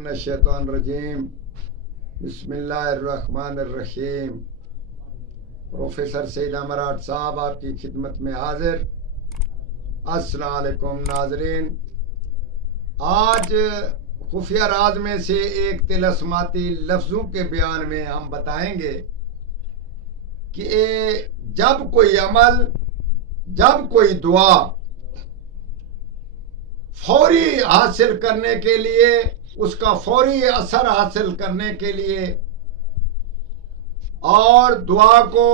من الشیطان الرجیم بسم اللہ الرحمن الرحیم۔ پروفیسر سید امراٹ صاحب آپ کی خدمت میں حاضر۔ السلام علیکم ناظرین، آج خفیہ راز میں سے ایک طلسماتی لفظوں کے بیان میں ہم بتائیں گے کہ جب کوئی عمل، جب کوئی دعا فوری حاصل کرنے کے لیے، اس کا فوری اثر حاصل کرنے کے لیے اور دعا کو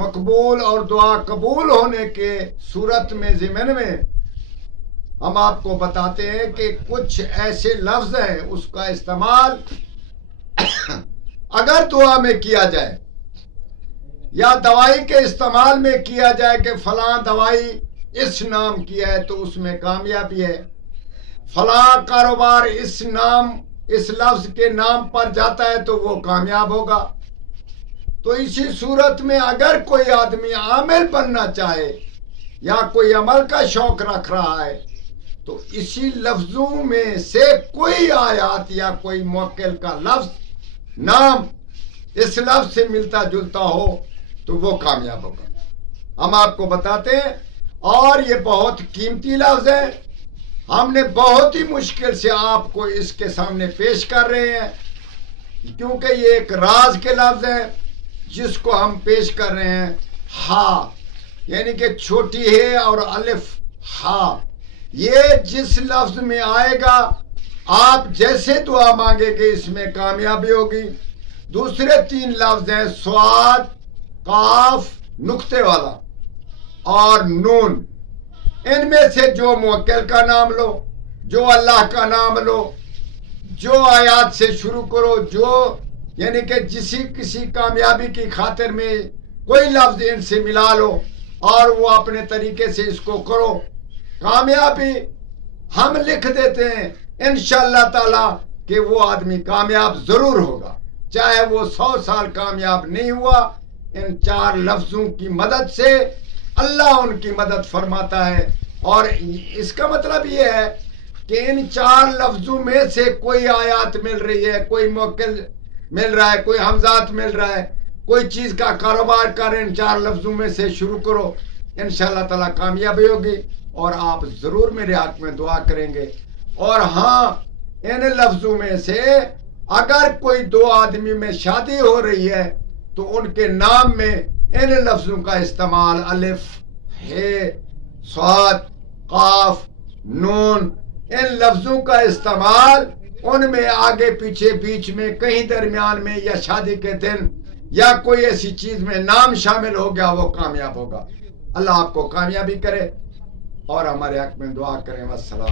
مقبول اور دعا قبول ہونے کے صورت میں ضمن میں ہم آپ کو بتاتے ہیں کہ کچھ ایسے لفظ ہیں اس کا استعمال اگر دعا میں کیا جائے یا دوائی کے استعمال میں کیا جائے کہ فلاں دوائی اس نام کی ہے تو اس میں کامیابی ہے، فلاں کاروبار اس لفظ کے نام پر جاتا ہے تو وہ کامیاب ہوگا۔ تو اسی صورت میں اگر کوئی آدمی عامل بننا چاہے یا کوئی عمل کا شوق رکھ رہا ہے تو اسی لفظوں میں سے کوئی آیات یا کوئی موکل کا لفظ نام اس لفظ سے ملتا جلتا ہو تو وہ کامیاب ہوگا۔ ہم آپ کو بتاتے ہیں، اور یہ بہت قیمتی لفظ ہے، ہم نے بہت ہی مشکل سے آپ کو اس کے سامنے پیش کر رہے ہیں کیونکہ یہ ایک راز کے لفظ ہے جس کو ہم پیش کر رہے ہیں۔ ہا یعنی کہ چھوٹی ہے اور الف ہا، یہ جس لفظ میں آئے گا آپ جیسے دعا مانگے گے اس میں کامیابی ہوگی۔ دوسرے تین لفظ ہیں صاد، قاف نقطے والا اور نون، ان میں سے جو موکل کا نام لو، جو اللہ کا نام لو، جو آیات سے شروع کرو، جو یعنی کہ کسی کامیابی کی خاطر میں کوئی لفظ ان سے ملا لو اور وہ اپنے طریقے سے اس کو کرو، کامیابی ہم لکھ دیتے ہیں انشاءاللہ تعالی کہ وہ آدمی کامیاب ضرور ہوگا، چاہے وہ 100 سال کامیاب نہیں ہوا۔ ان چار لفظوں کی مدد سے اللہ ان کی مدد فرماتا ہے، اور اس کا مطلب یہ ہے کہ ان چار لفظوں میں سے کوئی آیات مل رہی ہے، کوئی موکل مل رہا ہے، کوئی حمزات مل رہا ہے، کوئی چیز کا کاروبار کر ان چار لفظوں میں سے شروع کرو، انشاءاللہ تعالی کامیابی ہوگی اور آپ ضرور میرے حق میں دعا کریں گے۔ اور ہاں، ان لفظوں میں سے اگر کوئی دو آدمی میں شادی ہو رہی ہے تو ان کے نام میں ان لفظوں کا استعمال الف، ہے، صاد، قاف، نون، ان لفظوں کا استعمال ان میں آگے پیچھے بیچ میں کہیں درمیان میں یا شادی کے دن یا کوئی ایسی چیز میں نام شامل ہو گیا وہ کامیاب ہوگا۔ اللہ آپ کو کامیابی کرے اور ہمارے حق میں دعا کریں۔ والسلام۔